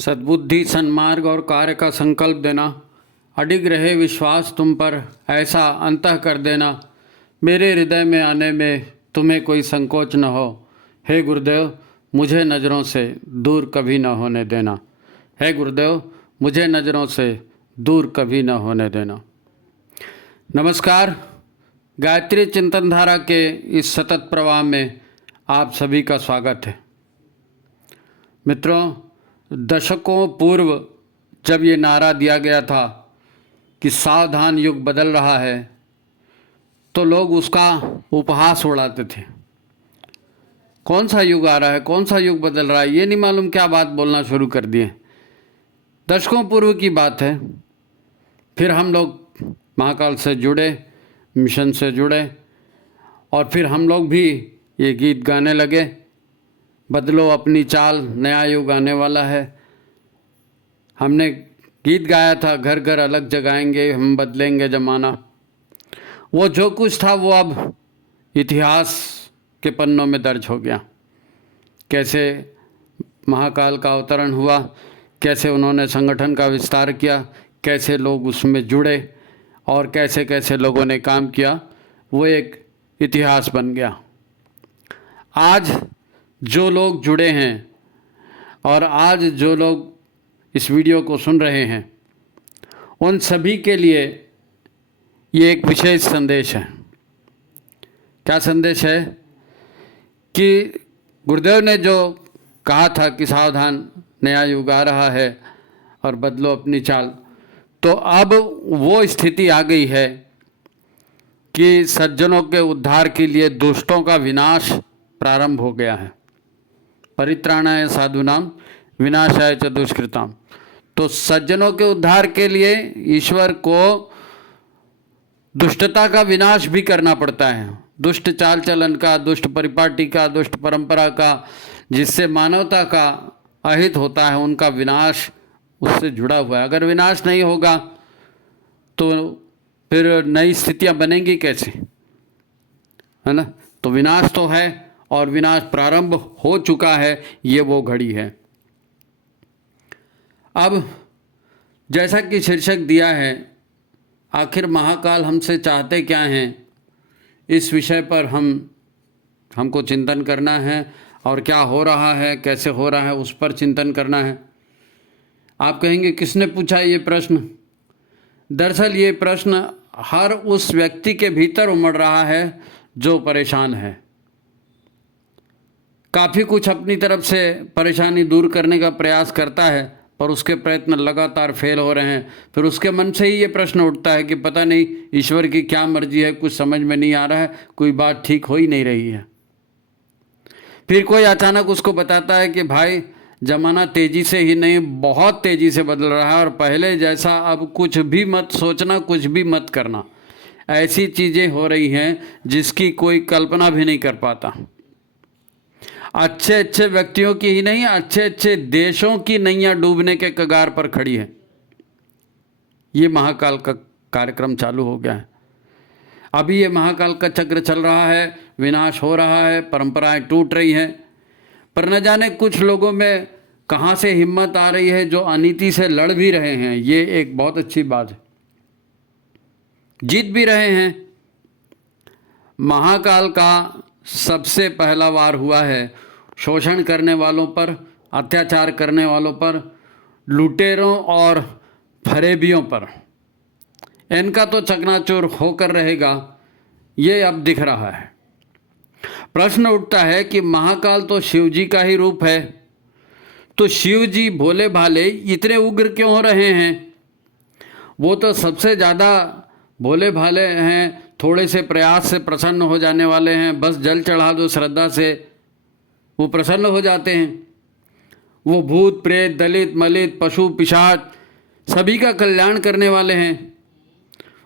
सद्बुद्धि, सन्मार्ग और कार्य का संकल्प देना, अडिग रहे विश्वास तुम पर, ऐसा अंतः कर देना, मेरे हृदय में आने में तुम्हें कोई संकोच न हो। हे गुरुदेव, मुझे नज़रों से दूर कभी न होने देना। हे गुरुदेव, मुझे नज़रों से दूर कभी न होने देना। नमस्कार। गायत्री चिंतन धारा के इस सतत प्रवाह में आप सभी का स्वागत है। मित्रों, दशकों पूर्व जब ये नारा दिया गया था कि सावधान, युग बदल रहा है, तो लोग उसका उपहास उड़ाते थे। कौन सा युग आ रहा है, कौन सा युग बदल रहा है, ये नहीं मालूम क्या बात बोलना शुरू कर दिए। दशकों पूर्व की बात है। फिर हम लोग महाकाल से जुड़े, मिशन से जुड़े, और फिर हम लोग भी ये गीत गाने लगे, बदलो अपनी चाल, नया युग आने वाला है। हमने गीत गाया था, घर घर अलग जगाएंगे, हम बदलेंगे ज़माना। वो जो कुछ था वो अब इतिहास के पन्नों में दर्ज हो गया। कैसे महाकाल का अवतरण हुआ, कैसे उन्होंने संगठन का विस्तार किया, कैसे लोग उसमें जुड़े और कैसे कैसे लोगों ने काम किया, वो एक इतिहास बन गया। आज जो लोग जुड़े हैं और आज जो लोग इस वीडियो को सुन रहे हैं, उन सभी के लिए ये एक विशेष संदेश है। क्या संदेश है? कि गुरुदेव ने जो कहा था कि सावधान, नया युग आ रहा है और बदलो अपनी चाल, तो अब वो स्थिति आ गई है कि सज्जनों के उद्धार के लिए दुष्टों का विनाश प्रारंभ हो गया है। परित्राणाय साधूनाम विनाशाय च दुष्कृताम। तो सज्जनों के उद्धार के लिए ईश्वर को दुष्टता का विनाश भी करना पड़ता है। दुष्ट चाल चलन का, दुष्ट परिपाटी का, दुष्ट परंपरा का, जिससे मानवता का अहित होता है, उनका विनाश उससे जुड़ा हुआ है। अगर विनाश नहीं होगा तो फिर नई स्थितियां बनेंगी कैसे, है ना? तो विनाश तो है और विनाश प्रारंभ हो चुका है, ये वो घड़ी है। अब जैसा कि शीर्षक दिया है, आखिर महाकाल हमसे चाहते क्या हैं, इस विषय पर हमको चिंतन करना है। और क्या हो रहा है, कैसे हो रहा है, उस पर चिंतन करना है। आप कहेंगे किसने पूछा ये प्रश्न? दरअसल ये प्रश्न हर उस व्यक्ति के भीतर उमड़ रहा है जो परेशान है। काफ़ी कुछ अपनी तरफ से परेशानी दूर करने का प्रयास करता है, पर उसके प्रयत्न लगातार फेल हो रहे हैं। फिर उसके मन से ही ये प्रश्न उठता है कि पता नहीं ईश्वर की क्या मर्जी है, कुछ समझ में नहीं आ रहा है, कोई बात ठीक हो ही नहीं रही है। फिर कोई अचानक उसको बताता है कि भाई, ज़माना तेज़ी से ही नहीं, बहुत तेज़ी से बदल रहा है और पहले जैसा अब कुछ भी मत सोचना, कुछ भी मत करना। ऐसी चीज़ें हो रही हैं जिसकी कोई कल्पना भी नहीं कर पाता। अच्छे अच्छे व्यक्तियों की ही नहीं, अच्छे अच्छे देशों की नैया डूबने के कगार पर खड़ी है। ये महाकाल का कार्यक्रम चालू हो गया है। अभी ये महाकाल का चक्र चल रहा है, विनाश हो रहा है, परंपराएं टूट रही हैं, पर न जाने कुछ लोगों में कहाँ से हिम्मत आ रही है जो अनीति से लड़ भी रहे हैं। ये एक बहुत अच्छी बात है, जीत भी रहे हैं। महाकाल का सबसे पहला वार हुआ है शोषण करने वालों पर, अत्याचार करने वालों पर, लुटेरों और फरेबियों पर। इनका तो चकनाचूर होकर रहेगा, ये अब दिख रहा है। प्रश्न उठता है कि महाकाल तो शिव जी का ही रूप है, तो शिव जी भोले भाले इतने उग्र क्यों हो रहे हैं? वो तो सबसे ज़्यादा भोले भाले हैं, थोड़े से प्रयास से प्रसन्न हो जाने वाले हैं। बस जल चढ़ा दो श्रद्धा से, वो प्रसन्न हो जाते हैं। वो भूत प्रेत, दलित मलित, पशु पिशाच, सभी का कल्याण करने वाले हैं।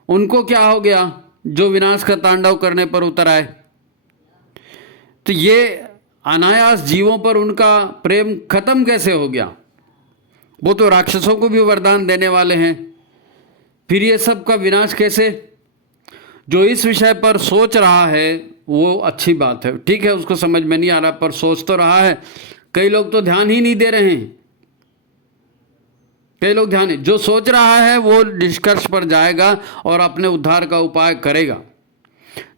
उनको क्या हो गया जो विनाश का तांडव करने पर उतर आए? तो ये अनायास जीवों पर उनका प्रेम खत्म कैसे हो गया? वो तो राक्षसों को भी वरदान देने वाले हैं, फिर ये सब का विनाश कैसे? जो इस विषय पर सोच रहा है वो अच्छी बात है, ठीक है, उसको समझ में नहीं आ रहा पर सोच तो रहा है। कई लोग तो ध्यान ही नहीं दे रहे हैं। कई लोग ध्यान, जो सोच रहा है वो निष्कर्ष पर जाएगा और अपने उद्धार का उपाय करेगा।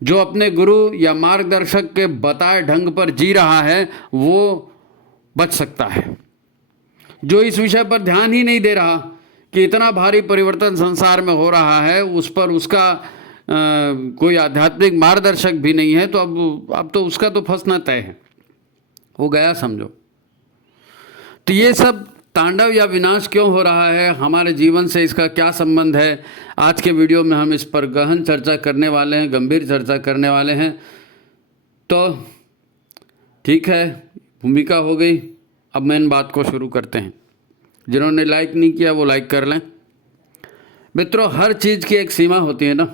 जो अपने गुरु या मार्गदर्शक के बताए ढंग पर जी रहा है वो बच सकता है। जो इस विषय पर ध्यान ही नहीं दे रहा कि इतना भारी परिवर्तन संसार में हो रहा है, उस पर उसका कोई आध्यात्मिक मार्गदर्शक भी नहीं है, तो अब तो उसका तो फंसना तय है, वो गया समझो। तो ये सब तांडव या विनाश क्यों हो रहा है, हमारे जीवन से इसका क्या संबंध है, आज के वीडियो में हम इस पर गहन चर्चा करने वाले हैं, गंभीर चर्चा करने वाले हैं। तो ठीक है, भूमिका हो गई, अब मेन बात को शुरू करते हैं। जिन्होंने लाइक नहीं किया वो लाइक कर लें। मित्रों, हर चीज़ की एक सीमा होती है ना,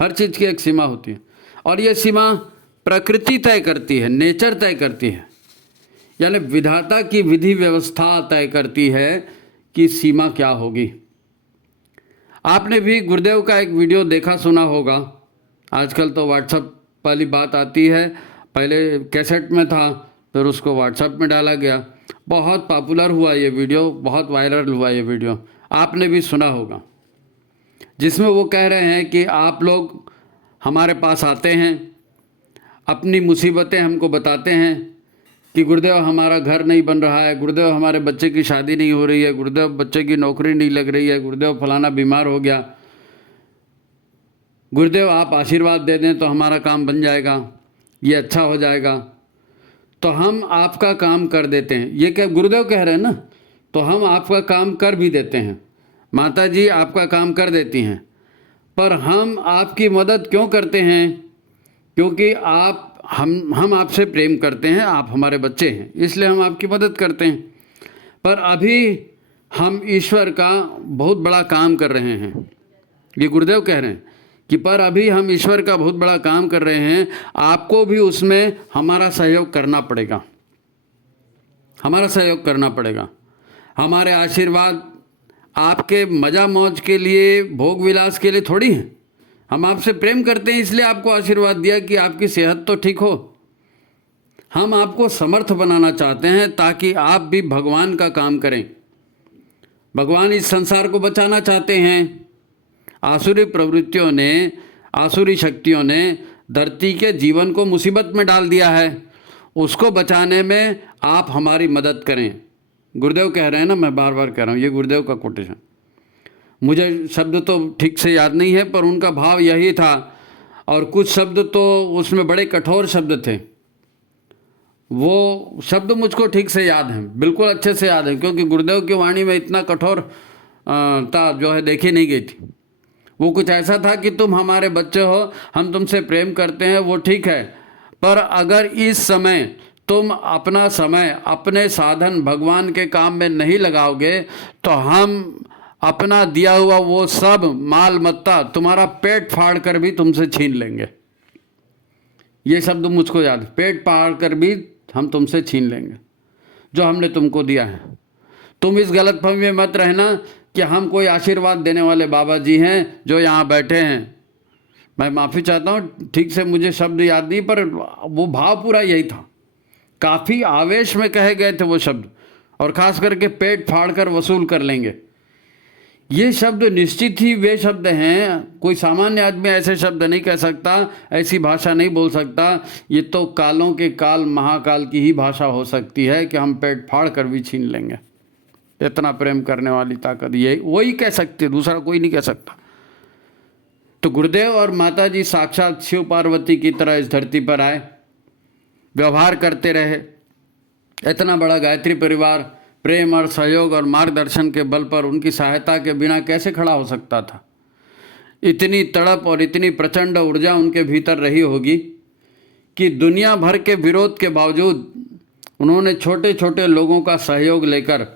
हर चीज़ की एक सीमा होती है, और ये सीमा प्रकृति तय करती है, नेचर तय करती है, यानी विधाता की विधि व्यवस्था तय करती है कि सीमा क्या होगी। आपने भी गुरुदेव का एक वीडियो देखा सुना होगा, आजकल तो व्हाट्सएप वाली बात आती है, पहले कैसेट में था, फिर उसको व्हाट्सएप में डाला गया, बहुत पॉपुलर हुआ ये वीडियो, बहुत वायरल हुआ ये वीडियो, आपने भी सुना होगा, जिसमें वो कह रहे हैं कि आप लोग हमारे पास आते हैं, अपनी मुसीबतें हमको बताते हैं कि गुरुदेव हमारा घर नहीं बन रहा है, गुरुदेव हमारे बच्चे की शादी नहीं हो रही है, गुरुदेव बच्चे की नौकरी नहीं लग रही है, गुरुदेव फलाना बीमार हो गया, गुरुदेव आप आशीर्वाद दे दें तो हमारा काम बन जाएगा, ये अच्छा हो जाएगा, तो हम आपका काम कर देते हैं। ये क्या गुरुदेव कह रहे हैं ना, तो हम आपका काम कर भी देते हैं, माता जी आपका काम कर देती हैं, पर हम आपकी मदद क्यों करते हैं? क्योंकि हम आपसे प्रेम करते हैं, आप हमारे बच्चे हैं, इसलिए हम आपकी मदद करते हैं। पर अभी हम ईश्वर का बहुत बड़ा काम कर रहे हैं, ये गुरुदेव कह रहे हैं कि पर अभी हम ईश्वर का बहुत बड़ा काम कर रहे हैं, आपको भी उसमें हमारा सहयोग करना पड़ेगा, हमारा सहयोग करना पड़ेगा। हमारे आशीर्वाद आपके मज़ा मौज के लिए, भोग विलास के लिए थोड़ी है, हम आपसे प्रेम करते हैं इसलिए आपको आशीर्वाद दिया कि आपकी सेहत तो ठीक हो। हम आपको समर्थ बनाना चाहते हैं ताकि आप भी भगवान का काम करें। भगवान इस संसार को बचाना चाहते हैं। आसुरी प्रवृत्तियों ने, आसुरी शक्तियों ने धरती के जीवन को मुसीबत में डाल दिया है, उसको बचाने में आप हमारी मदद करें। गुरुदेव कह रहे हैं ना, मैं बार बार कह रहा हूँ, ये गुरुदेव का कोटेशन, मुझे शब्द तो ठीक से याद नहीं है, पर उनका भाव यही था, और कुछ शब्द तो उसमें बड़े कठोर शब्द थे, वो शब्द मुझको ठीक से याद हैं, बिल्कुल अच्छे से याद है, क्योंकि गुरुदेव की वाणी में इतना कठोर ता जो है देखी नहीं गई थी। वो कुछ ऐसा था कि तुम हमारे बच्चे हो, हम तुमसे प्रेम करते हैं, वो ठीक है, पर अगर इस समय तुम अपना समय अपने साधन भगवान के काम में नहीं लगाओगे तो हम अपना दिया हुआ वो सब माल मत्ता, तुम्हारा पेट फाड़ कर भी तुमसे छीन लेंगे। ये शब्द मुझको याद, पेट फाड़ कर भी हम तुमसे छीन लेंगे जो हमने तुमको दिया है। तुम इस गलतफहमी में मत रहना कि हम कोई आशीर्वाद देने वाले बाबा जी हैं जो यहाँ बैठे हैं। मैं माफ़ी चाहता हूँ, ठीक से मुझे शब्द याद नहीं, पर वो भाव पूरा यही था, काफ़ी आवेश में कहे गए थे वो शब्द, और ख़ास करके पेट फाड़ कर वसूल कर लेंगे। ये शब्द निश्चित ही वे शब्द हैं, कोई सामान्य आदमी ऐसे शब्द नहीं कह सकता, ऐसी भाषा नहीं बोल सकता। ये तो कालों के काल महाकाल की ही भाषा हो सकती है कि हम पेट फाड़ कर भी छीन लेंगे। इतना प्रेम करने वाली ताकत ये वही कह सकती है, दूसरा कोई नहीं कह सकता। तो गुरुदेव और माता जी साक्षात शिव पार्वती की तरह इस धरती पर आए, व्यवहार करते रहे। इतना बड़ा गायत्री परिवार प्रेम और सहयोग और मार्गदर्शन के बल पर उनकी सहायता के बिना कैसे खड़ा हो सकता था? इतनी तड़प और इतनी प्रचंड ऊर्जा उनके भीतर रही होगी कि दुनिया भर के विरोध के बावजूद उन्होंने छोटे छोटे लोगों का सहयोग लेकर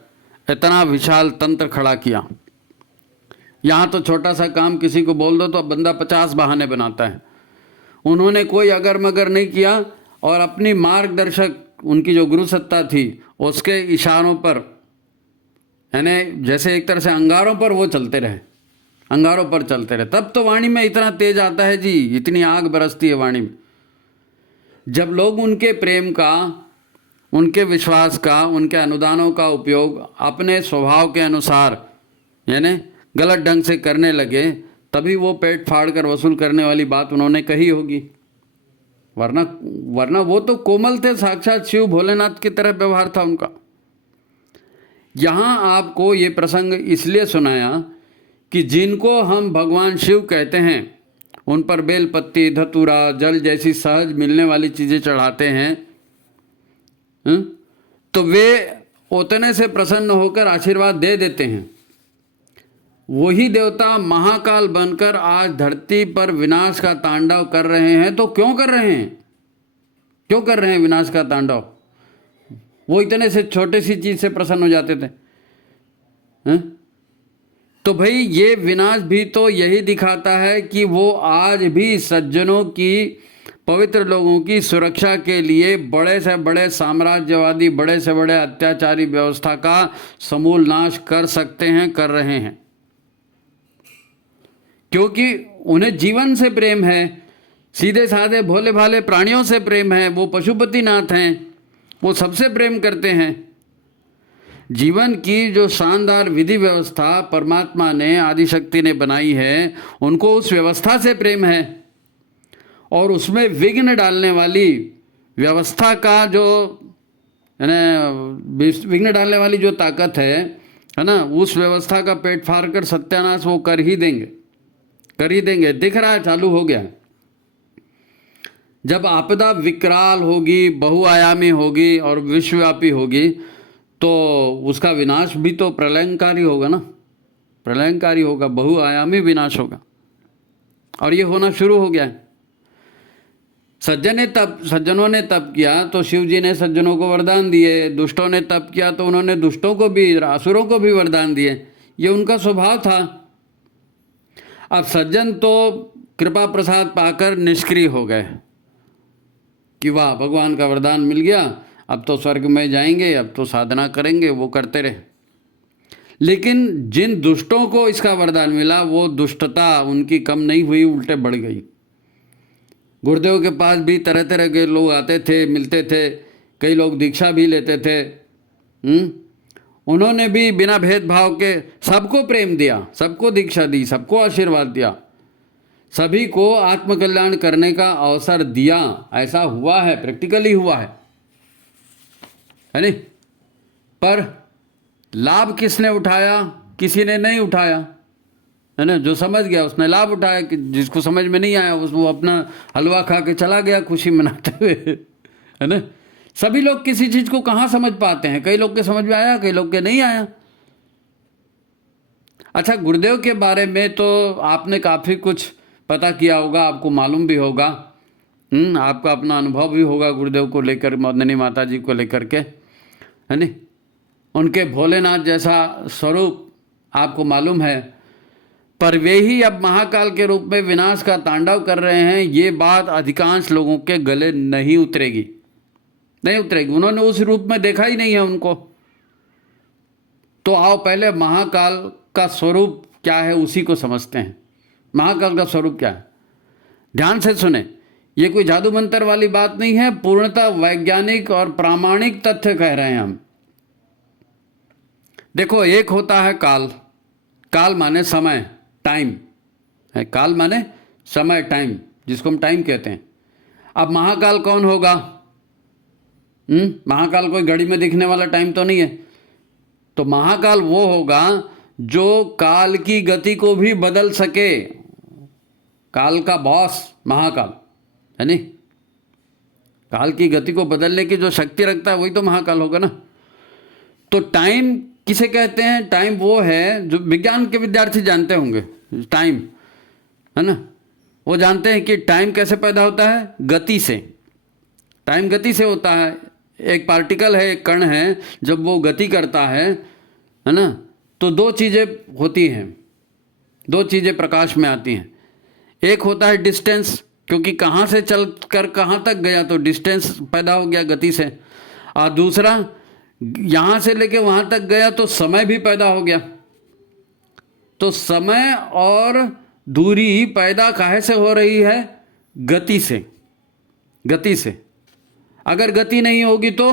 इतना विशाल तंत्र खड़ा किया। यहाँ तो छोटा सा काम किसी को बोल दो तो बंदा 50 बहाने बनाता है। उन्होंने कोई अगर मगर नहीं किया, और अपनी मार्गदर्शक उनकी जो गुरु सत्ता थी उसके इशारों पर, यानी जैसे एक तरह से अंगारों पर वो चलते रहे, अंगारों पर चलते रहे। तब तो वाणी में इतना तेज आता है जी, इतनी आग बरसती है वाणी में। जब लोग उनके प्रेम का, उनके विश्वास का, उनके अनुदानों का उपयोग अपने स्वभाव के अनुसार यानी गलत ढंग से करने लगे, तभी वो पेट फाड़ कर वसूल करने वाली बात उन्होंने कही होगी। वरना वो तो कोमल थे, साक्षात शिव भोलेनाथ की तरह व्यवहार था उनका। यहाँ आपको ये प्रसंग इसलिए सुनाया कि जिनको हम भगवान शिव कहते हैं, उन पर बेलपत्ती, धतूरा, जल जैसी सहज मिलने वाली चीज़ें चढ़ाते हैं, तो वे उतने से प्रसन्न होकर आशीर्वाद दे देते हैं। वही देवता महाकाल बनकर आज धरती पर विनाश का तांडव कर रहे हैं। तो क्यों कर रहे हैं? क्यों कर रहे हैं विनाश का तांडव? वो इतने से छोटे सी चीज से प्रसन्न हो जाते थे। तो भाई ये विनाश भी तो यही दिखाता है कि वो आज भी सज्जनों की, पवित्र लोगों की सुरक्षा के लिए बड़े से बड़े साम्राज्यवादी, बड़े से बड़े अत्याचारी व्यवस्था का समूल नाश कर सकते हैं, कर रहे हैं। क्योंकि उन्हें जीवन से प्रेम है, सीधे साधे भोले भाले प्राणियों से प्रेम है। वो पशुपतिनाथ हैं, वो सबसे प्रेम करते हैं। जीवन की जो शानदार विधि व्यवस्था परमात्मा ने, आदिशक्ति ने बनाई है, उनको उस व्यवस्था से प्रेम है। और उसमें विघ्न डालने वाली व्यवस्था का जो विघ्न डालने वाली जो ताकत है ना, उस व्यवस्था का पेट फाड़ कर सत्यानाश वो कर ही देंगे, कर ही देंगे। दिख रहा है, चालू हो गया। जब आपदा विकराल होगी, बहुआयामी होगी और विश्वव्यापी होगी, तो उसका विनाश भी तो प्रलयंकारी होगा ना, प्रलयंकारी होगा, बहुआयामी विनाश होगा। और ये होना शुरू हो गया है। सज्जनों ने तप किया तो शिव जी ने सज्जनों को वरदान दिए, दुष्टों ने तप किया तो उन्होंने दुष्टों को भी, असुरों को भी वरदान दिए। ये उनका स्वभाव था। अब सज्जन तो कृपा प्रसाद पाकर निष्क्रिय हो गए कि वाह, भगवान का वरदान मिल गया, अब तो स्वर्ग में जाएंगे, अब तो साधना करेंगे, वो करते रहे। लेकिन जिन दुष्टों को इसका वरदान मिला, वो दुष्टता उनकी कम नहीं हुई, उल्टे बढ़ गई। गुरुदेव के पास भी तरह तरह के लोग आते थे, मिलते थे, कई लोग दीक्षा भी लेते थे। उन्होंने भी बिना भेदभाव के सबको प्रेम दिया, सबको दीक्षा दी, सबको आशीर्वाद दिया, सभी को आत्मकल्याण करने का अवसर दिया। ऐसा हुआ है, प्रैक्टिकली हुआ है नहीं? पर लाभ किसने उठाया? किसी ने नहीं उठाया, है ना। जो समझ गया उसने लाभ उठाया, कि जिसको समझ में नहीं आया वो अपना हलवा खा के चला गया खुशी मनाते हुए, है ना। सभी लोग किसी चीज़ को कहाँ समझ पाते हैं? कई लोग के समझ में आया, कई लोग के नहीं आया। अच्छा, गुरुदेव के बारे में तो आपने काफ़ी कुछ पता किया होगा, आपको मालूम भी होगा, आपका अपना अनुभव भी होगा गुरुदेव को लेकर, मदनी माता जी को लेकर के, है नहीं। उनके भोलेनाथ जैसा स्वरूप आपको मालूम है। पर वे ही अब महाकाल के रूप में विनाश का तांडव कर रहे हैं। ये बात अधिकांश लोगों के गले नहीं उतरेगी, नहीं उतरेगी। उन्होंने उस रूप में देखा ही नहीं है उनको। तो आओ पहले महाकाल का स्वरूप क्या है उसी को समझते हैं। महाकाल का स्वरूप क्या है? ध्यान से सुने, ये कोई जादू मंत्र वाली बात नहीं है, पूर्णतः वैज्ञानिक और प्रामाणिक तथ्य कह रहे हैं हम। देखो, एक होता है काल। काल माने समय, टाइम है। काल माने समय, टाइम, जिसको हम टाइम कहते हैं। अब महाकाल कौन होगा? महाकाल कोई घड़ी में दिखने वाला टाइम तो नहीं है। तो महाकाल वो होगा जो काल की गति को भी बदल सके। काल का बॉस महाकाल है नहीं। काल की गति को बदलने की जो शक्ति रखता है वही तो महाकाल होगा ना। तो टाइम किसे कहते हैं? टाइम वो है जो विज्ञान के विद्यार्थी जानते होंगे। टाइम है ना, वो जानते हैं कि टाइम कैसे पैदा होता है? गति से। टाइम गति से होता है। एक पार्टिकल है, एक कण है, जब वो गति करता है ना, तो दो चीज़ें होती हैं, दो चीज़ें प्रकाश में आती हैं। एक होता है डिस्टेंस, क्योंकि कहाँ से चल कर कहाँ तक गया तो डिस्टेंस पैदा हो गया गति से। और दूसरा, यहाँ से लेके वहाँ तक गया तो समय भी पैदा हो गया। तो समय और दूरी पैदा काहे से हो रही है? गति से। गति से। अगर गति नहीं होगी तो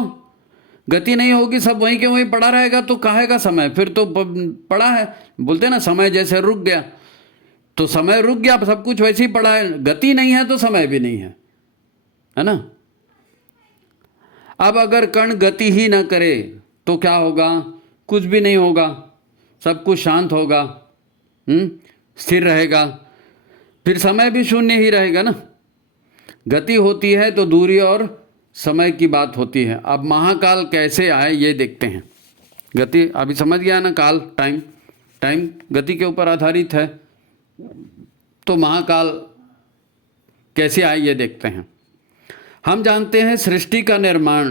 गति नहीं होगी, सब वहीं के वहीं पड़ा रहेगा तो कहेगा समय, फिर तो पड़ा है। बोलते ना समय जैसे रुक गया, तो समय रुक गया, सब कुछ वैसे ही पड़ा है। गति नहीं है तो समय भी नहीं है ना। अब अगर कण गति ही ना करे तो क्या होगा? कुछ भी नहीं होगा, सब कुछ शांत होगा, स्थिर रहेगा, फिर समय भी शून्य ही रहेगा ना। गति होती है तो दूरी और समय की बात होती है। अब महाकाल कैसे आए ये देखते हैं। गति अभी समझ गया ना, काल टाइम गति के ऊपर आधारित है, तो महाकाल कैसे आए ये देखते हैं। हम जानते हैं सृष्टि का निर्माण,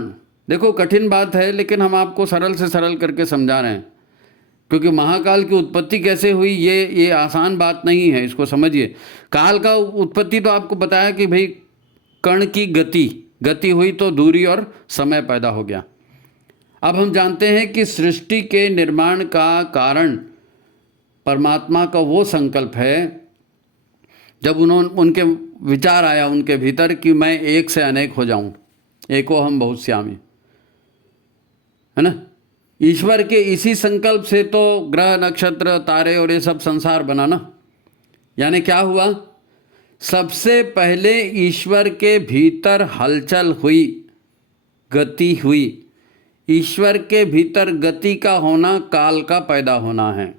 देखो कठिन बात है लेकिन हम आपको सरल से सरल करके समझा रहे हैं, क्योंकि महाकाल की उत्पत्ति कैसे हुई ये आसान बात नहीं है, इसको समझिए। काल का उत्पत्ति तो आपको बताया कि भाई कण की गति हुई तो दूरी और समय पैदा हो गया। अब हम जानते हैं कि सृष्टि के निर्माण का कारण परमात्मा का वो संकल्प है, जब उनके विचार आया उनके भीतर कि मैं एक से अनेक हो जाऊं, एको हम बहुश्यामी, है ना। ईश्वर के इसी संकल्प से तो ग्रह नक्षत्र तारे और ये सब संसार बना ना। यानी क्या हुआ? सबसे पहले ईश्वर के भीतर हलचल हुई, गति हुई। ईश्वर के भीतर गति का होना काल का पैदा होना है।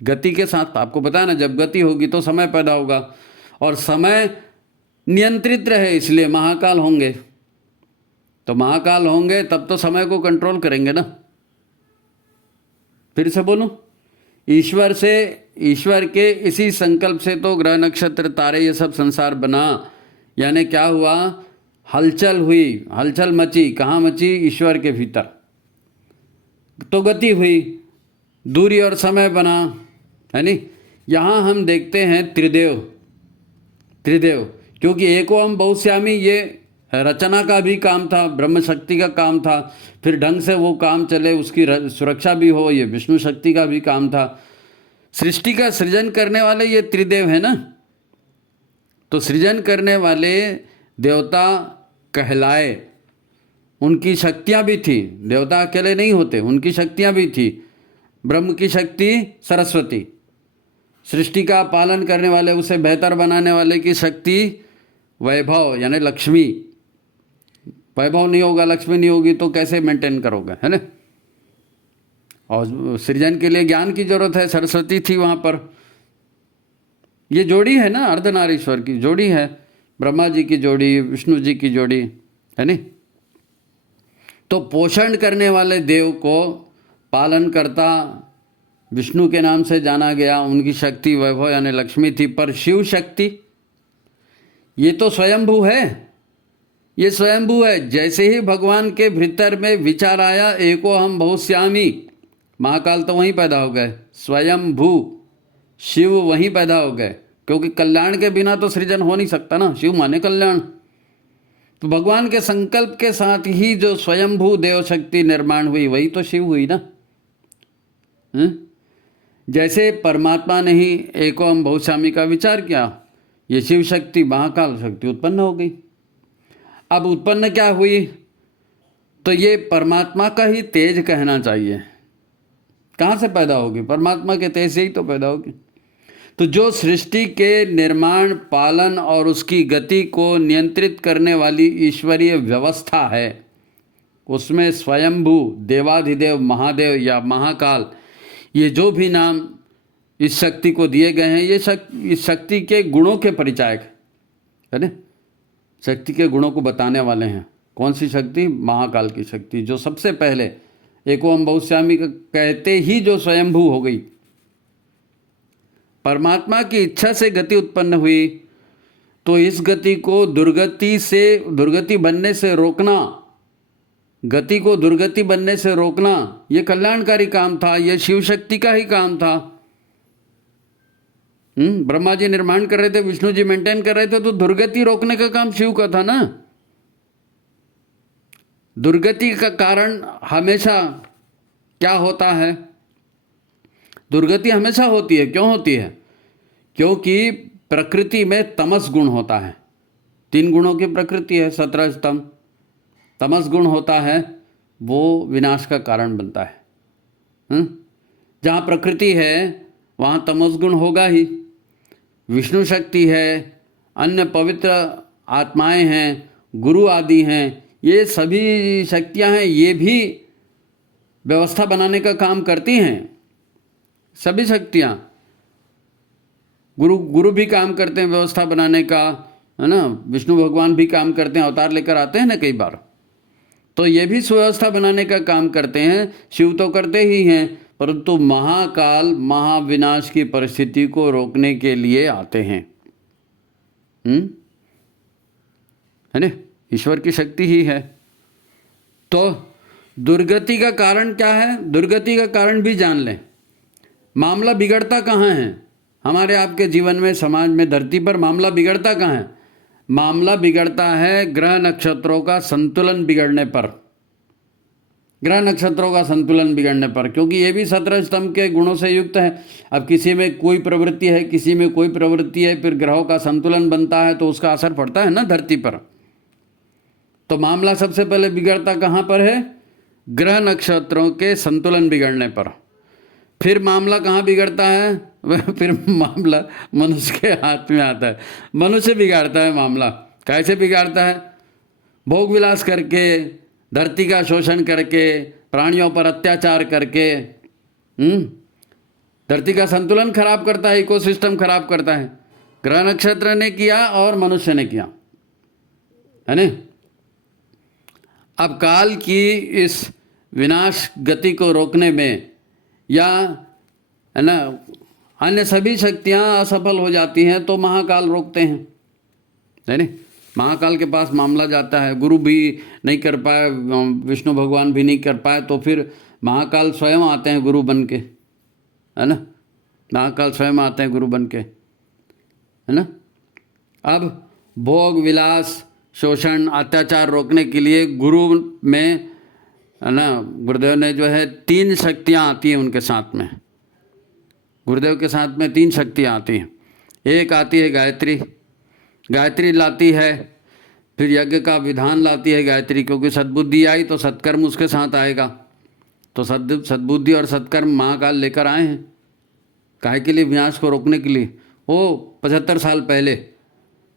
गति के साथ आपको पता है ना, जब गति होगी तो समय पैदा होगा, और समय नियंत्रित रहे इसलिए महाकाल होंगे। तो महाकाल होंगे तब तो समय को कंट्रोल करेंगे ना। फिर से बोलूं, ईश्वर के इसी संकल्प से तो ग्रह नक्षत्र तारे ये सब संसार बना। यानी क्या हुआ? हलचल हुई, हलचल मची। कहाँ मची? ईश्वर के भीतर। तो गति हुई, दूरी और समय बना, है नहीं। यहाँ हम देखते हैं त्रिदेव, क्योंकि एको हम बहुश्यामी ये रचना का भी काम था, ब्रह्म शक्ति का काम था, फिर ढंग से वो काम चले, उसकी सुरक्षा भी हो, ये विष्णु शक्ति का भी काम था। सृष्टि का सृजन करने वाले ये त्रिदेव है ना। तो सृजन करने वाले देवता कहलाए, उनकी शक्तियाँ भी थी। देवता अकेले नहीं होते, उनकी शक्तियाँ भी थी। ब्रह्म की शक्ति सरस्वती, सृष्टि का पालन करने वाले, उसे बेहतर बनाने वाले की शक्ति वैभव यानी लक्ष्मी। वैभव नहीं होगा, लक्ष्मी नहीं होगी तो कैसे मेंटेन करोगे, है ना। और सृजन के लिए ज्ञान की जरूरत है, सरस्वती थी वहाँ पर। ये जोड़ी है ना, अर्धनारीश्वर की जोड़ी है, ब्रह्मा जी की जोड़ी, विष्णु जी की जोड़ी, है नहीं। तो पोषण करने वाले देव को पालनकर्ता विष्णु के नाम से जाना गया, उनकी शक्ति वैभव यानी लक्ष्मी थी। पर शिव शक्ति ये तो स्वयंभू है, ये स्वयंभू है। जैसे ही भगवान के भीतर में विचार आया एको हम बहुश्यामी, महाकाल तो वहीं पैदा हो गए। स्वयंभू शिव वहीं पैदा हो गए, क्योंकि कल्याण के बिना तो सृजन हो नहीं सकता ना। शिव माने कल्याण। तो भगवान के संकल्प के साथ ही जो स्वयंभू देव शक्ति निर्माण हुई वही तो शिव हुई ना। जैसे परमात्मा ने ही एको हम बहुश्यामी का विचार किया, ये शिव शक्ति महाकाल शक्ति उत्पन्न हो गई। अब उत्पन्न क्या हुई? तो ये परमात्मा का ही तेज कहना चाहिए। कहाँ से पैदा होगी? परमात्मा के तेज से ही तो पैदा होगी। तो जो सृष्टि के निर्माण, पालन और उसकी गति को नियंत्रित करने वाली ईश्वरीय व्यवस्था है, उसमें स्वयंभू, देवाधिदेव, महादेव या महाकाल, ये जो भी नाम इस शक्ति को दिए गए हैं, ये इस शक्ति के गुणों के परिचायक है ना। शक्ति के गुणों को बताने वाले हैं। कौन सी शक्ति? महाकाल की शक्ति, जो सबसे पहले एको हम बहुश्यामी कहते ही जो स्वयंभू हो गई। परमात्मा की इच्छा से गति उत्पन्न हुई, तो इस गति को दुर्गति बनने से रोकना, गति को दुर्गति बनने से रोकना, ये कल्याणकारी काम था, ये शिव शक्ति का ही काम था। ब्रह्मा जी निर्माण कर रहे थे, विष्णु जी मेंटेन कर रहे थे, तो दुर्गति रोकने का काम शिव का था ना। दुर्गति का कारण हमेशा क्या होता है? दुर्गति हमेशा होती है। क्यों होती है? क्योंकि प्रकृति में तमस गुण होता है। 3 गुणों की प्रकृति है, 17 स्तंभ। तमस गुण होता है वो विनाश का कारण बनता है। जहाँ प्रकृति है वहाँ तमोगुण होगा ही। विष्णु शक्ति है, अन्य पवित्र आत्माएं हैं, गुरु आदि हैं, ये सभी शक्तियां हैं, ये भी व्यवस्था बनाने का काम करती हैं। सभी शक्तियां, गुरु भी काम करते हैं व्यवस्था बनाने का, है ना। विष्णु भगवान भी काम करते हैं, अवतार लेकर आते हैं ना कई बार, तो ये भी सुव्यवस्था बनाने का काम करते हैं। शिव तो करते ही हैं, परंतु महाकाल महाविनाश की परिस्थिति को रोकने के लिए आते हैं। है ना, ईश्वर की शक्ति ही है। तो दुर्गति का कारण क्या है? दुर्गति का कारण भी जान लें। मामला बिगड़ता कहाँ है? हमारे आपके जीवन में, समाज में, धरती पर मामला बिगड़ता कहाँ है? मामला बिगड़ता है ग्रह नक्षत्रों का संतुलन बिगड़ने पर। ग्रह नक्षत्रों का संतुलन बिगड़ने पर, क्योंकि ये भी 17 स्तंभ के गुणों से युक्त है। अब किसी में कोई प्रवृत्ति है, किसी में कोई प्रवृत्ति है, फिर ग्रहों का संतुलन बनता है तो उसका असर पड़ता है ना धरती पर। तो मामला सबसे पहले बिगड़ता कहाँ पर है? ग्रह नक्षत्रों के संतुलन बिगड़ने पर। फिर मामला कहाँ बिगड़ता है? फिर मामला मनुष्य के हाथ में आता है। मनुष्य बिगाड़ता है मामला। कैसे बिगाड़ता है? भोग विलास करके, धरती का शोषण करके, प्राणियों पर अत्याचार करके धरती का संतुलन खराब करता है, इकोसिस्टम खराब करता है। ग्रह नक्षत्र ने किया और मनुष्य ने किया, है ना। अब काल की इस विनाश गति को रोकने में, या है ना, अन्य सभी शक्तियां असफल हो जाती हैं तो महाकाल रोकते हैं, है ना। महाकाल के पास मामला जाता है, गुरु भी नहीं कर पाए, विष्णु भगवान भी नहीं कर पाए, तो फिर महाकाल स्वयं आते हैं गुरु बन के, है ना। महाकाल स्वयं आते हैं गुरु बन के, है ना। अब भोग विलास, शोषण, अत्याचार रोकने के लिए गुरु में, है ना, गुरुदेव ने जो है 3 शक्तियाँ आती हैं उनके साथ में। गुरुदेव के साथ में 3 शक्तियाँ आती हैं। एक आती है गायत्री, गायत्री लाती है। फिर यज्ञ का विधान लाती है गायत्री, क्योंकि सद्बुद्धि आई तो सत्कर्म उसके साथ आएगा। तो सद्बुद्धि और सत्कर्म महाकाल लेकर आए हैं। काहे के लिए? विनाश को रोकने के लिए। वो 75 साल पहले,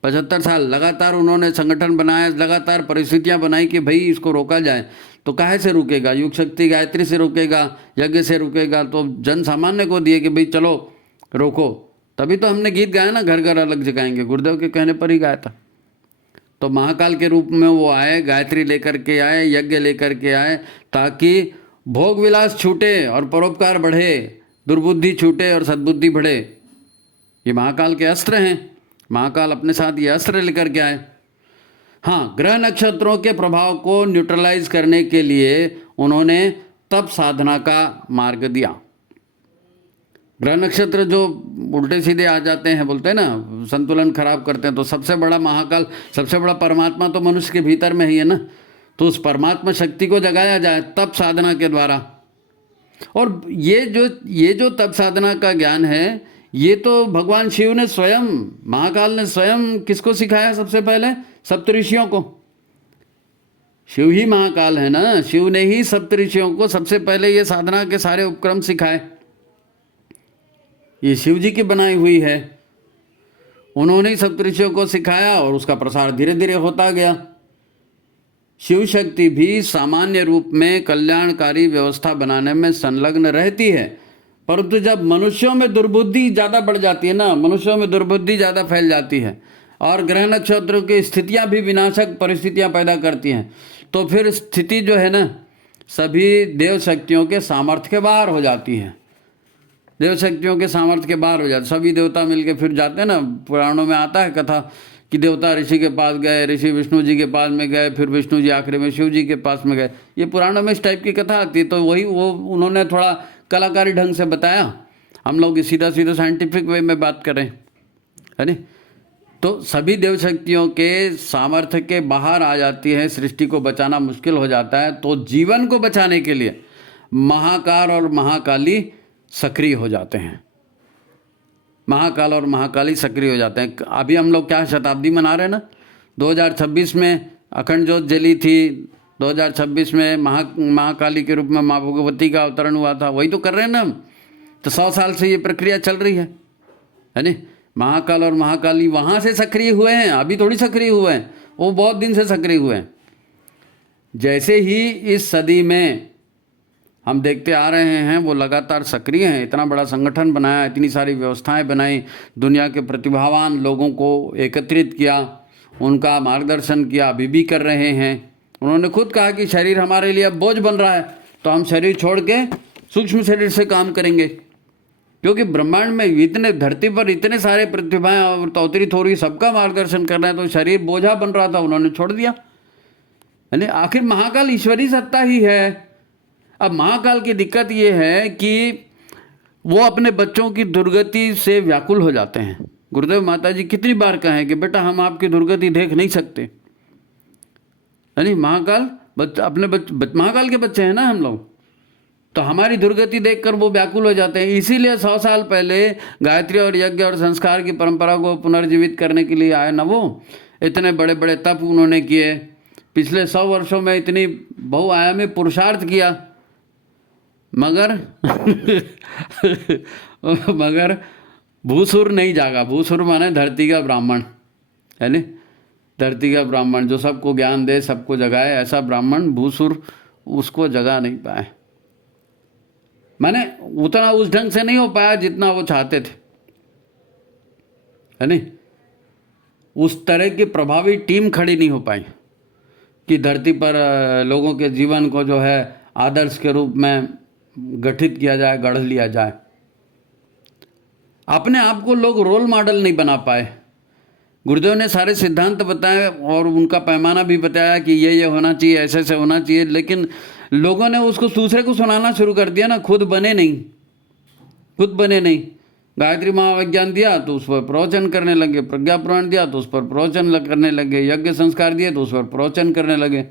75 साल लगातार उन्होंने संगठन बनाया, लगातार परिस्थितियां बनाई कि भाई इसको रोका जाए। तो काहे से रुकेगा? युग शक्ति गायत्री से रुकेगा, यज्ञ से रुकेगा, तो जन सामान्य को दिए कि भाई चलो रोको। तभी तो हमने गीत गाया ना, घर घर अलग जगाएंगे, गुरुदेव के कहने पर ही गाया था। तो महाकाल के रूप में वो आए, गायत्री लेकर के आए, यज्ञ लेकर के आए, ताकि भोग विलास छूटे और परोपकार बढ़े, दुर्बुद्धि छूटे और सद्बुद्धि बढ़े। ये महाकाल के अस्त्र हैं। महाकाल अपने साथ ये अस्त्र लेकर के आए। हाँ, ग्रह नक्षत्रों के प्रभाव को न्यूट्रलाइज करने के लिए उन्होंने तप साधना का मार्ग दिया। ग्रह नक्षत्र जो उल्टे सीधे आ जाते हैं, बोलते हैं ना, संतुलन खराब करते हैं, तो सबसे बड़ा महाकाल, सबसे बड़ा परमात्मा तो मनुष्य के भीतर में ही है ना। तो उस परमात्मा शक्ति को जगाया जाए तप साधना के द्वारा। और ये जो तप साधना का ज्ञान है, ये तो भगवान शिव ने स्वयं, महाकाल ने स्वयं किसको सिखाया? सबसे पहले सप्तऋषियों को। शिव ही महाकाल है ना, शिव ने ही सप्तऋषियों को सबसे पहले ये साधना के सारे उपक्रम सिखाए। ये शिव जी की बनाई हुई है, उन्होंने ही सप्तऋषियों को सिखाया और उसका प्रसार धीरे धीरे होता गया। शिव शक्ति भी सामान्य रूप में कल्याणकारी व्यवस्था बनाने में संलग्न रहती है, परंतु जब मनुष्यों में दुर्बुद्धि ज़्यादा बढ़ जाती है ना, मनुष्यों में दुर्बुद्धि ज़्यादा फैल जाती है और ग्रह नक्षत्रों की स्थितियाँ भी विनाशक परिस्थितियाँ पैदा करती हैं, तो फिर स्थिति जो है ना, सभी देव शक्तियों के सामर्थ्य के बाहर हो जाती है। देव शक्तियों के सामर्थ्य के बाहर हो जाते, सभी देवता मिलके फिर जाते हैं ना। पुराणों में आता है कथा कि देवता ऋषि के पास गए, ऋषि विष्णु जी के पास में गए, फिर विष्णु जी आखिरी में शिव जी के पास में गए। ये पुराणों में इस टाइप की कथा आती है। तो वही वो उन्होंने थोड़ा कलाकारी ढंग से बताया, हम लोग सीधा सीधा साइंटिफिक वे में बात करें, है ना। तो सभी देव शक्तियों के सामर्थ्य के बाहर आ जाती है, सृष्टि को बचाना मुश्किल हो जाता है। तो जीवन को बचाने के लिए महाकाल और महाकाली सक्रिय हो जाते हैं। महाकाल और महाकाली सक्रिय हो जाते हैं। अभी हम लोग क्या शताब्दी मना रहे हैं ना, 2026 में अखंड ज्योत जली थी, 2026 में महाकाली के रूप में माँ भगवती का अवतरण हुआ था, वही तो कर रहे हैं ना हम। तो 100 साल से ये प्रक्रिया चल रही है नहीं। महाकाल और महाकाली वहाँ से सक्रिय हुए हैं, अभी थोड़ी सक्रिय हुए हैं, वो बहुत दिन से सक्रिय हुए हैं। जैसे ही इस सदी में हम देखते आ रहे हैं वो लगातार सक्रिय हैं। इतना बड़ा संगठन बनाया, इतनी सारी व्यवस्थाएं बनाई, दुनिया के प्रतिभावान लोगों को एकत्रित किया, उनका मार्गदर्शन किया, अभी भी कर रहे हैं। उन्होंने खुद कहा कि शरीर हमारे लिए अब बोझ बन रहा है, तो हम शरीर छोड़ के सूक्ष्म शरीर से काम करेंगे, क्योंकि ब्रह्मांड में इतने, धरती पर इतने सारे प्रतिभाएं और तौतरी थोरी सबका मार्गदर्शन करना है, तो शरीर बोझा बन रहा था, उन्होंने छोड़ दिया। यानी आखिर महाकाल ईश्वरी सत्ता ही है। अब महाकाल की दिक्कत ये है कि वो अपने बच्चों की दुर्गति से व्याकुल हो जाते हैं। गुरुदेव माता जी कितनी बार कहें कि बेटा हम आपकी दुर्गति देख नहीं सकते। यानी महाकाल महाकाल के बच्चे हैं ना हम लोग, तो हमारी दुर्गति देखकर वो व्याकुल हो जाते हैं। इसीलिए 100 साल पहले गायत्री और यज्ञ और संस्कार की परंपरा को पुनर्जीवित करने के लिए आए ना वो। इतने बड़े बड़े तप उन्होंने किए, पिछले 100 वर्षों में इतनी बहुआयामी पुरुषार्थ किया, मगर भूसुर नहीं जागा। भूसुर माने धरती का ब्राह्मण, है नी, धरती का ब्राह्मण जो सबको ज्ञान दे, सबको जगाए, ऐसा ब्राह्मण भूसुर उसको जगा नहीं पाए। माने उतना उस ढंग से नहीं हो पाया जितना वो चाहते थे, है नी। उस तरह की प्रभावी टीम खड़ी नहीं हो पाई कि धरती पर लोगों के जीवन को जो है आदर्श के रूप में गठित किया जाए, गढ़ लिया जाए। अपने आप को लोग रोल मॉडल नहीं बना पाए। गुरुदेव ने सारे सिद्धांत बताए और उनका पैमाना भी बताया कि ये होना चाहिए, ऐसे ऐसे होना चाहिए, लेकिन लोगों ने उसको दूसरे को सुनाना शुरू कर दिया ना, खुद बने नहीं। गायत्री महाविज्ञान दिया तो उस पर प्रवचन करने लगे, प्रज्ञा पुराण दिया तो उस पर प्रवचन करने लगे, यज्ञ संस्कार दिए तो उस पर प्रवचन करने लगे, है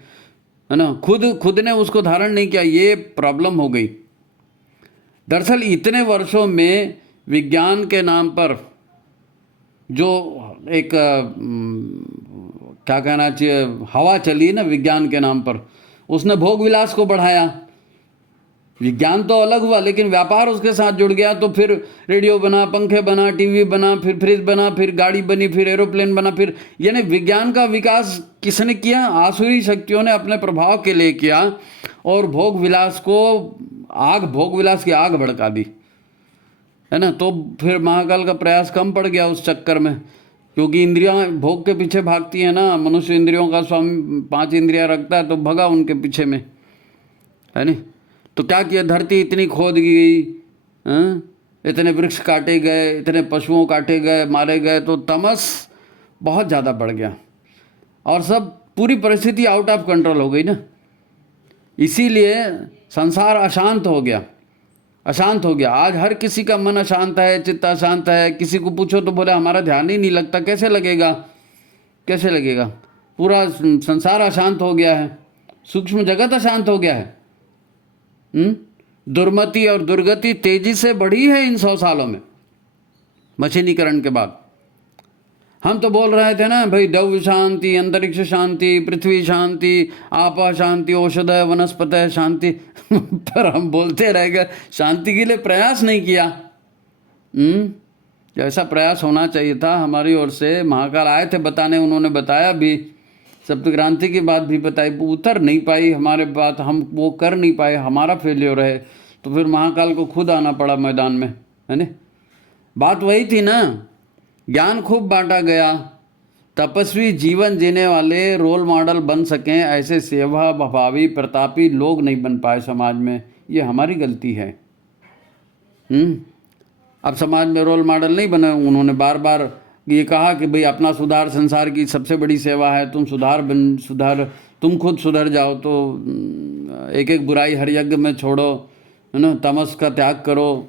ना। खुद ने उसको धारण नहीं किया, ये प्रॉब्लम हो गई। दरअसल इतने वर्षों में विज्ञान के नाम पर जो एक क्या कहना चाहिए, हवा चली ना विज्ञान के नाम पर, उसने भोग विलास को बढ़ाया। विज्ञान तो अलग हुआ, लेकिन व्यापार उसके साथ जुड़ गया। तो फिर रेडियो बना, पंखे बना, टीवी बना, फिर फ्रिज बना, फिर गाड़ी बनी, फिर एरोप्लेन बना, फिर यानी विज्ञान का विकास किसने किया? आसुरी शक्तियों ने अपने प्रभाव के लिए किया और भोग विलास की आग भड़का दी, है ना। तो फिर महाकाल का प्रयास कम पड़ गया उस चक्कर में, क्योंकि इंद्रियां भोग के पीछे भागती हैं ना। मनुष्य इंद्रियों का स्वामी 5 इंद्रियां रखता है, तो भगा उनके पीछे में, है नहीं। तो क्या किया, धरती इतनी खोद गई, इतने वृक्ष काटे गए, इतने पशुओं काटे गए, मारे गए, तो तमस बहुत ज़्यादा बढ़ गया और सब पूरी परिस्थिति आउट ऑफ कंट्रोल हो गई ना। इसीलिए संसार अशांत हो गया। आज हर किसी का मन अशांत है, चित्त अशांत है। किसी को पूछो तो बोले हमारा ध्यान ही नहीं लगता। कैसे लगेगा? पूरा संसार अशांत हो गया है, सूक्ष्म जगत अशांत हो गया है। दुर्मति और दुर्गति तेजी से बढ़ी है इन 100 सालों में, मशीनीकरण के बाद। हम तो बोल रहे थे ना भाई, द्रव्य शांति, अंतरिक्ष शांति, पृथ्वी शांति, आपा शांति, औषधय वनस्पति शांति पर हम बोलते रह गए, शांति के लिए प्रयास नहीं किया। जैसा प्रयास होना चाहिए था हमारी ओर से। महाकाल आए थे बताने, उन्होंने बताया भी, सप्तक्रांति की बात भी बताई, उतर नहीं पाई हमारे बात, हम वो कर नहीं पाए, हमारा फेलियर है। तो फिर महाकाल को खुद आना पड़ा मैदान में, है ना। बात वही थी ना, ज्ञान खूब बांटा गया, तपस्वी जीवन जीने वाले रोल मॉडल बन सकें ऐसे सेवा भावी प्रतापी लोग नहीं बन पाए समाज में। ये हमारी गलती है। अब समाज में रोल मॉडल नहीं बने। उन्होंने बार बार ये कहा कि भाई अपना सुधार संसार की सबसे बड़ी सेवा है, तुम तुम खुद सुधर जाओ, तो एक एक बुराई हर यज्ञ में छोड़ो, है ना, तमस का त्याग करो,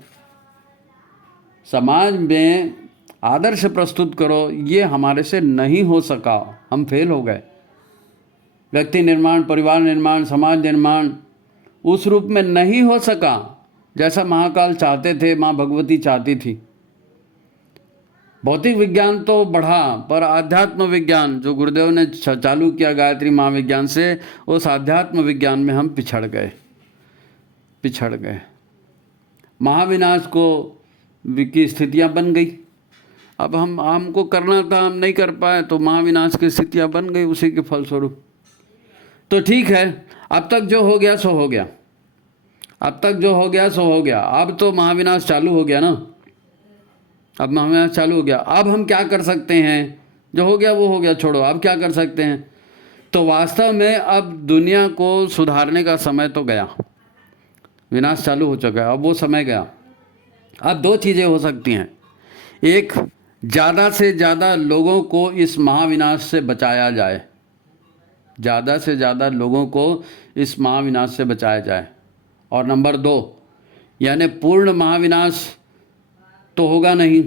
समाज में आदर्श प्रस्तुत करो। ये हमारे से नहीं हो सका, हम फेल हो गए। व्यक्ति निर्माण, परिवार निर्माण, समाज निर्माण उस रूप में नहीं हो सका जैसा महाकाल चाहते थे, माँ भगवती चाहती थी। भौतिक विज्ञान तो बढ़ा, पर आध्यात्म विज्ञान जो गुरुदेव ने चालू किया गायत्री महाविज्ञान से, उस आध्यात्म विज्ञान में हम पिछड़ गए। महाविनाश की स्थितियां बन गई। अब हमको करना था, हम नहीं कर पाए, तो महाविनाश की स्थितियां बन गई उसी के फलस्वरूप। तो ठीक है, अब तक जो हो गया सो हो गया, अब तक जो हो गया सो हो गया। अब तो महाविनाश चालू हो गया ना, अब महाविनाश चालू हो गया। अब हम क्या कर सकते हैं? जो हो गया वो हो गया, छोड़ो, अब क्या कर सकते हैं? तो वास्तव में अब दुनिया को सुधारने का समय तो गया, विनाश चालू हो चुका है, अब वो समय गया। अब दो चीज़ें हो सकती हैं। एक, ज़्यादा से ज़्यादा लोगों को इस महाविनाश से बचाया जाए, ज़्यादा से ज़्यादा लोगों को इस महाविनाश से बचाया जाए। और नंबर 2, यानी पूर्ण महाविनाश तो होगा नहीं,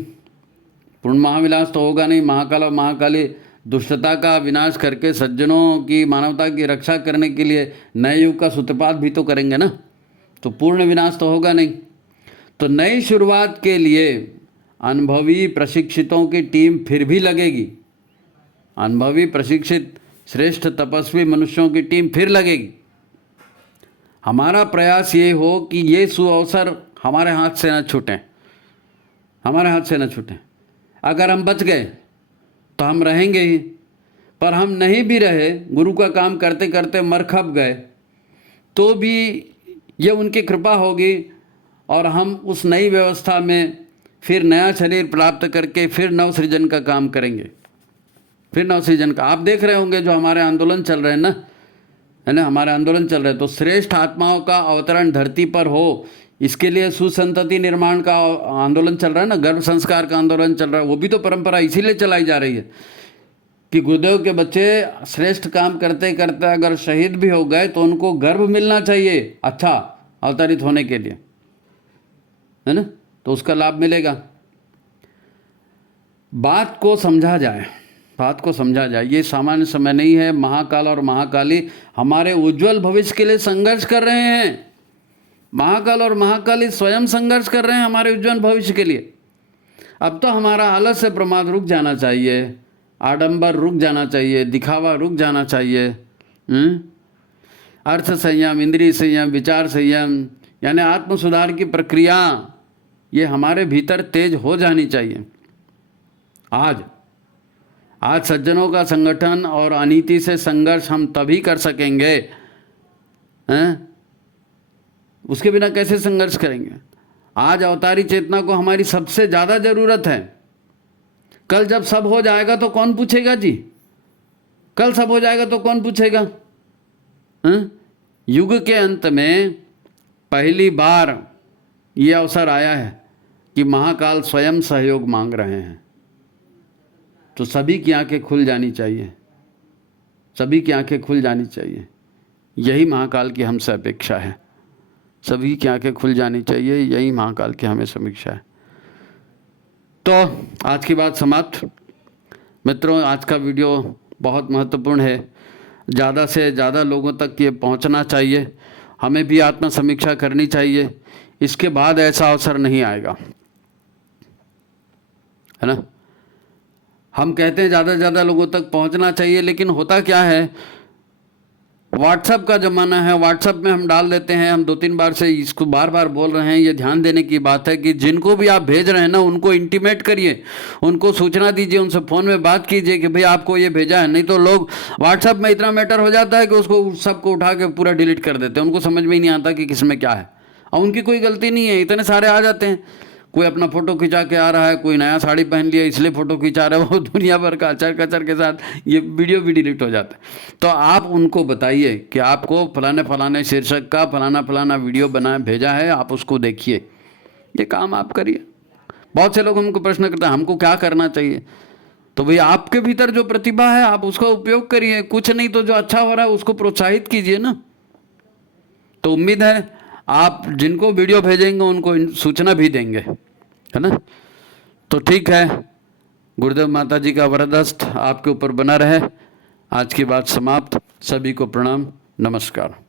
पूर्ण महाविनाश तो होगा नहीं। महाकाल और महाकाली दुष्टता का विनाश करके सज्जनों की, मानवता की रक्षा करने के लिए नए युग का सूत्रपात भी तो करेंगे ना, तो पूर्ण विनाश तो होगा नहीं। तो नई शुरुआत के लिए अनुभवी प्रशिक्षितों की टीम फिर भी लगेगी, अनुभवी प्रशिक्षित श्रेष्ठ तपस्वी मनुष्यों की टीम फिर लगेगी। हमारा प्रयास ये हो कि ये सुअवसर हमारे हाथ से न छूटें, हमारे हाथ से न छूटें। अगर हम बच गए तो हम रहेंगे ही, पर हम नहीं भी रहे, गुरु का काम करते करते मर खप गए, तो भी ये उनकी कृपा होगी और हम उस नई व्यवस्था में फिर नया शरीर प्राप्त करके फिर नवसृजन का काम करेंगे, फिर नवसृजन का। आप देख रहे होंगे जो हमारे आंदोलन चल रहे हैं ना, है ना, हमारे आंदोलन चल रहे हैं, तो श्रेष्ठ आत्माओं का अवतरण धरती पर हो, इसके लिए सुसंतति निर्माण का आंदोलन चल रहा है ना, गर्भ संस्कार का आंदोलन चल रहा है। वो भी तो परंपरा इसीलिए चलाई जा रही है कि गुरुदेव के बच्चे श्रेष्ठ काम करते करते अगर शहीद भी हो गए तो उनको गर्भ मिलना चाहिए अच्छा अवतरित होने के लिए, है ना, तो उसका लाभ मिलेगा। बात को समझा जाए, बात को समझा जाए। ये सामान्य समय नहीं है। महाकाल और महाकाली हमारे उज्जवल भविष्य के लिए संघर्ष कर रहे हैं। महाकाल और महाकाली स्वयं संघर्ष कर रहे हैं हमारे उज्जवल भविष्य के लिए। अब तो हमारा आलस से प्रमाद रुक जाना चाहिए, आडंबर रुक जाना चाहिए, दिखावा रुक जाना चाहिए। अर्थ संयम, इंद्रिय संयम, विचार संयम, यानी आत्म सुधार की प्रक्रिया ये हमारे भीतर तेज हो जानी चाहिए। आज सज्जनों का संगठन और अनीति से संघर्ष हम तभी कर सकेंगे, हैं? उसके बिना कैसे संघर्ष करेंगे? आज अवतारी चेतना को हमारी सबसे ज़्यादा ज़रूरत है। कल जब सब हो जाएगा तो कौन पूछेगा जी? कल सब हो जाएगा तो कौन पूछेगा? युग के अंत में पहली बार ये अवसर आया है कि महाकाल स्वयं सहयोग मांग रहे हैं, तो सभी की आंखें खुल जानी चाहिए, सभी की आंखें खुल जानी चाहिए। यही महाकाल की हमसे अपेक्षा है, सभी की आंखें खुल जानी चाहिए, यही महाकाल की हमें समीक्षा है। तो आज की बात समाप्त। मित्रों, आज का वीडियो बहुत महत्वपूर्ण है, ज़्यादा से ज़्यादा लोगों तक ये पहुंचना चाहिए। हमें भी आत्म समीक्षा करनी चाहिए, इसके बाद ऐसा अवसर नहीं आएगा, है ना। हम कहते हैं ज़्यादा से ज़्यादा लोगों तक पहुंचना चाहिए, लेकिन होता क्या है, व्हाट्सएप का ज़माना है, व्हाट्सएप में हम डाल देते हैं। हम 2-3 बार से इसको बार बार बोल रहे हैं, ये ध्यान देने की बात है कि जिनको भी आप भेज रहे हैं ना, उनको इंटीमेट करिए, उनको सूचना दीजिए, उनसे फ़ोन में बात कीजिए कि भाई आपको ये भेजा है। नहीं तो लोग व्हाट्सएप में इतना मैटर हो जाता है कि उसको सबको उठा के पूरा डिलीट कर देते हैं, उनको समझ में ही नहीं आता कि किसमें क्या है, और उनकी कोई गलती नहीं है, इतने सारे आ जाते हैं। कोई अपना फ़ोटो खिंचा के आ रहा है, कोई नया साड़ी पहन लिया इसलिए फ़ोटो खिंचा रहा है, वो दुनिया भर का अचर कचर के साथ ये वीडियो भी डिलीट हो जाता है। तो आप उनको बताइए कि आपको फलाने फलाने शीर्षक का फलाना फलाना वीडियो बना भेजा है, आप उसको देखिए, ये काम आप करिए। बहुत से लोग हमको प्रश्न करते हैं हमको क्या करना चाहिए, तो भाई आपके भीतर जो प्रतिभा है आप उसका उपयोग करिए, कुछ नहीं तो जो अच्छा हो रहा है उसको प्रोत्साहित कीजिए ना। तो उम्मीद है आप जिनको वीडियो भेजेंगे उनको सूचना भी देंगे, है ना। तो ठीक है, गुरुदेव माता जी का वरदहस्त आपके ऊपर बना रहे। आज की बात समाप्त। सभी को प्रणाम, नमस्कार।